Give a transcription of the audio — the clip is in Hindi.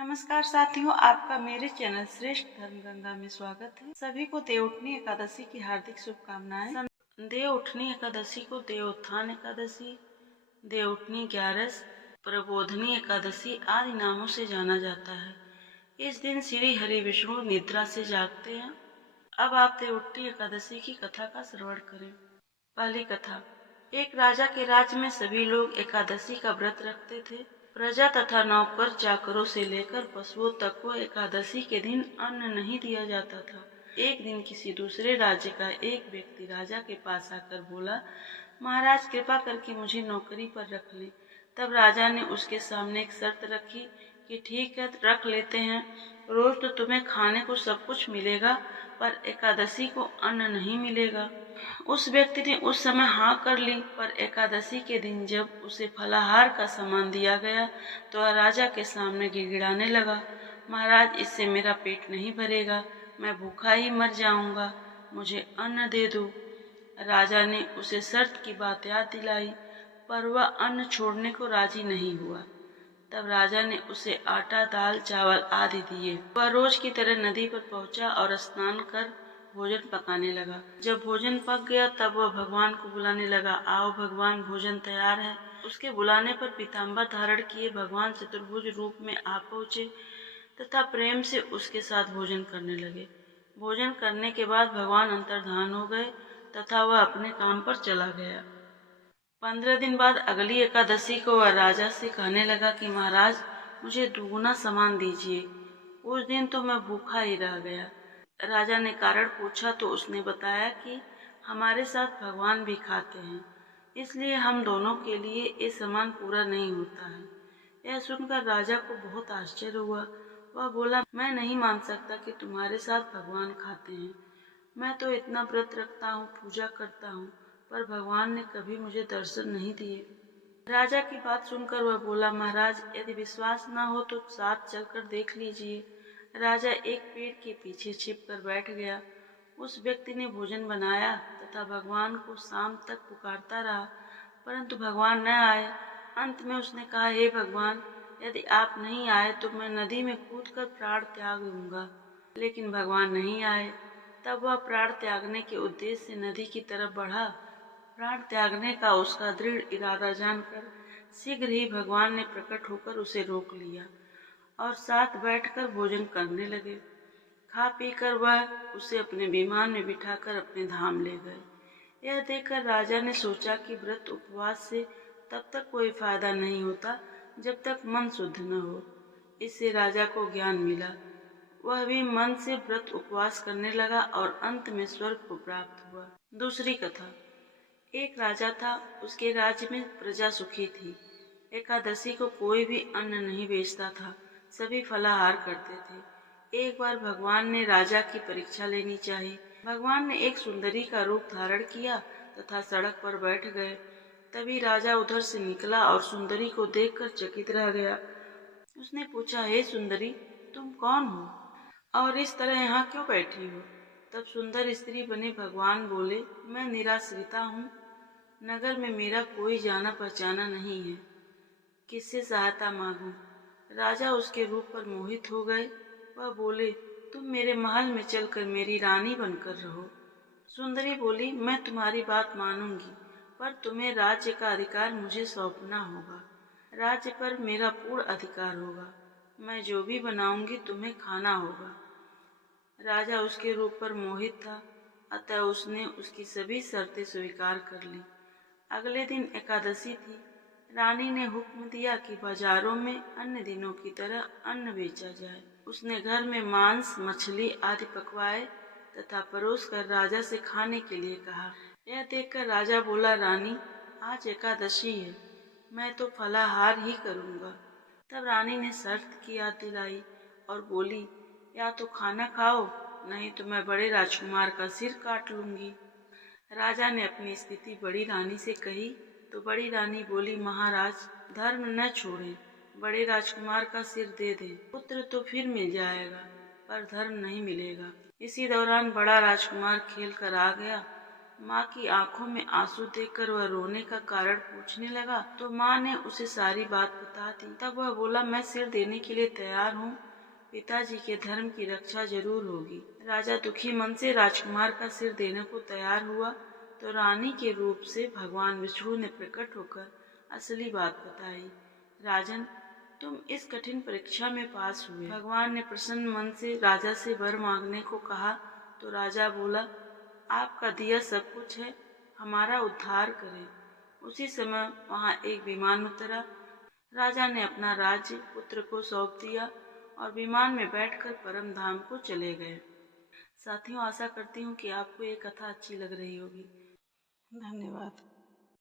नमस्कार साथियों, आपका मेरे चैनल श्रेष्ठ धर्म गंगा में स्वागत है। सभी को देवउठनी एकादशी की हार्दिक शुभकामनाएं। देवउठनी एकादशी को देवोत्थान एकादशी, देवउठनी ग्यारस, प्रबोधनी एकादशी आदि नामों से जाना जाता है। इस दिन श्री हरि विष्णु निद्रा से जागते हैं। अब आप देवउठनी एकादशी की कथा का श्रवण करें। पहली कथा। एक राजा के राज्य में सभी लोग एकादशी का व्रत रखते थे। प्रजा तथा नौकर चाकरों से लेकर पशुओं तक को एकादशी के दिन अन्न नहीं दिया जाता था। एक दिन किसी दूसरे राज्य का एक व्यक्ति राजा के पास आकर बोला, महाराज कृपा करके मुझे नौकरी पर रख ले। तब राजा ने उसके सामने एक शर्त रखी कि ठीक है, रख लेते हैं। रोज तो तुम्हें खाने को सब कुछ मिलेगा, पर एकादशी को अन्न नहीं मिलेगा। उस व्यक्ति ने उस समय हाँ कर ली, पर एकादशी के दिन जब उसे फलाहार का सामान दिया गया तो वह राजा के सामने गिड़गिड़ाने लगा, महाराज इससे मेरा पेट नहीं भरेगा, मैं भूखा ही मर जाऊंगा, मुझे अन्न दे दो। राजा ने उसे शर्त की बात याद दिलाई, पर वह अन्न छोड़ने को राजी नहीं हुआ। तब राजा ने उसे आटा, दाल, चावल आदि दिए। वह रोज की तरह नदी पर पहुंचा और स्नान कर भोजन पकाने लगा। जब भोजन पक गया तब वह भगवान को बुलाने लगा, आओ भगवान, भोजन तैयार है। उसके बुलाने पर पीताम्बर धारण किए भगवान चतुर्भुज रूप में आ पहुंचे तथा प्रेम से उसके साथ भोजन करने लगे। भोजन करने के बाद भगवान अंतर्धान हो गए तथा वह अपने काम पर चला गया। 15 दिन बाद अगली एकादशी को वह राजा से कहने लगा कि महाराज मुझे दुगुना सामान दीजिए। उस दिन तो मैं भूखा ही रह गया। राजा ने कारण पूछा तो उसने बताया कि हमारे साथ भगवान भी खाते हैं, इसलिए हम दोनों के लिए ये सामान पूरा नहीं होता है। यह सुनकर राजा को बहुत आश्चर्य हुआ। वह बोला, मैं नहीं मान सकता कि तुम्हारे साथ भगवान खाते हैं। मैं तो इतना व्रत रखता हूँ, पूजा करता हूँ, पर भगवान ने कभी मुझे दर्शन नहीं दिए। राजा की बात सुनकर वह बोला, महाराज यदि विश्वास न हो तो साथ चलकर देख लीजिए। राजा एक पेड़ के पीछे छिपकर बैठ गया। उस व्यक्ति ने भोजन बनाया तथा भगवान को शाम तक पुकारता रहा, परंतु भगवान न आए। अंत में उसने कहा, हे भगवान, यदि आप नहीं आए तो मैं नदी में कूदकर प्राण त्याग दूंगा। लेकिन भगवान नहीं आए। तब वह प्राण त्यागने के उद्देश्य से नदी की तरफ बढ़ा। प्राण त्यागने का उसका दृढ़ इरादा जानकर शीघ्र ही भगवान ने प्रकट होकर उसे रोक लिया और साथ बैठकर भोजन करने लगे। खा पीकर वह उसे अपने विमान में बिठाकर अपने धाम ले गए। यह देखकर राजा ने सोचा कि व्रत उपवास से तब तक कोई फायदा नहीं होता जब तक मन शुद्ध न हो। इससे राजा को ज्ञान मिला। वह भी मन से व्रत उपवास करने लगा और अंत में स्वर्ग को प्राप्त हुआ। दूसरी कथा। एक राजा था, उसके राज्य में प्रजा सुखी थी। एकादशी को कोई भी अन्न नहीं बेचता था, सभी फलाहार करते थे। एक बार भगवान ने राजा की परीक्षा लेनी चाहिए। भगवान ने एक सुंदरी का रूप धारण किया तथा सड़क पर बैठ गए। तभी राजा उधर से निकला और सुंदरी को देखकर चकित रह गया। उसने पूछा, हे सुंदरी, तुम कौन हो और इस तरह यहाँ क्यों बैठी हो? तब सुंदर स्त्री बने भगवान बोले, मैं निराश्रिता हूँ, नगर में मेरा कोई जाना पहचाना नहीं है, किससे सहायता मांगूं? राजा उसके रूप पर मोहित हो गए। वह बोले, तुम मेरे महल में चलकर मेरी रानी बनकर रहो। सुंदरी बोली, मैं तुम्हारी बात मानूंगी, पर तुम्हें राज्य का अधिकार मुझे सौंपना होगा। राज्य पर मेरा पूर्ण अधिकार होगा। मैं जो भी बनाऊंगी तुम्हें खाना होगा। राजा उसके रूप पर मोहित था, अतः उसने उसकी सभी शर्तें स्वीकार कर ली। अगले दिन एकादशी थी। रानी ने हुक्म दिया कि बाजारों में अन्य दिनों की तरह अन्न बेचा जाए। उसने घर में मांस, मछली आदि पकवाए तथा परोस कर राजा से खाने के लिए कहा। यह देखकर राजा बोला, रानी, आज एकादशी है, मैं तो फलाहार ही करूंगा। तब रानी ने शर्त की याद दिलाई और बोली, या तो खाना खाओ, नहीं तो मैं बड़े राजकुमार का सिर काट लूंगी। राजा ने अपनी स्थिति बड़ी रानी से कही तो बड़ी रानी बोली, महाराज, धर्म न छोड़ें, बड़े राजकुमार का सिर दे दें। पुत्र तो फिर मिल जाएगा, पर धर्म नहीं मिलेगा। इसी दौरान बड़ा राजकुमार खेल कर आ गया। माँ की आंखों में आंसू देखकर वह रोने का कारण पूछने लगा तो माँ ने उसे सारी बात बता दी। तब वह बोला, मैं सिर देने के लिए तैयार हूँ, पिताजी के धर्म की रक्षा जरूर होगी। राजा दुखी मन से राजकुमार का सिर देने को तैयार हुआ तो रानी के रूप से भगवान विष्णु ने प्रकट होकर असली बात बताई। राजन, तुम इस कठिन परीक्षा में पास हुए। भगवान ने प्रसन्न मन से राजा से वर मांगने को कहा तो राजा बोला, आपका दिया सब कुछ है, हमारा उद्धार करें। उसी समय वहां एक विमान उतरा। राजा ने अपना राज्य पुत्र को सौंप दिया और विमान में बैठकर परम धाम को चले गए। साथियों, आशा करती हूँ कि आपको ये कथा अच्छी लग रही होगी। धन्यवाद।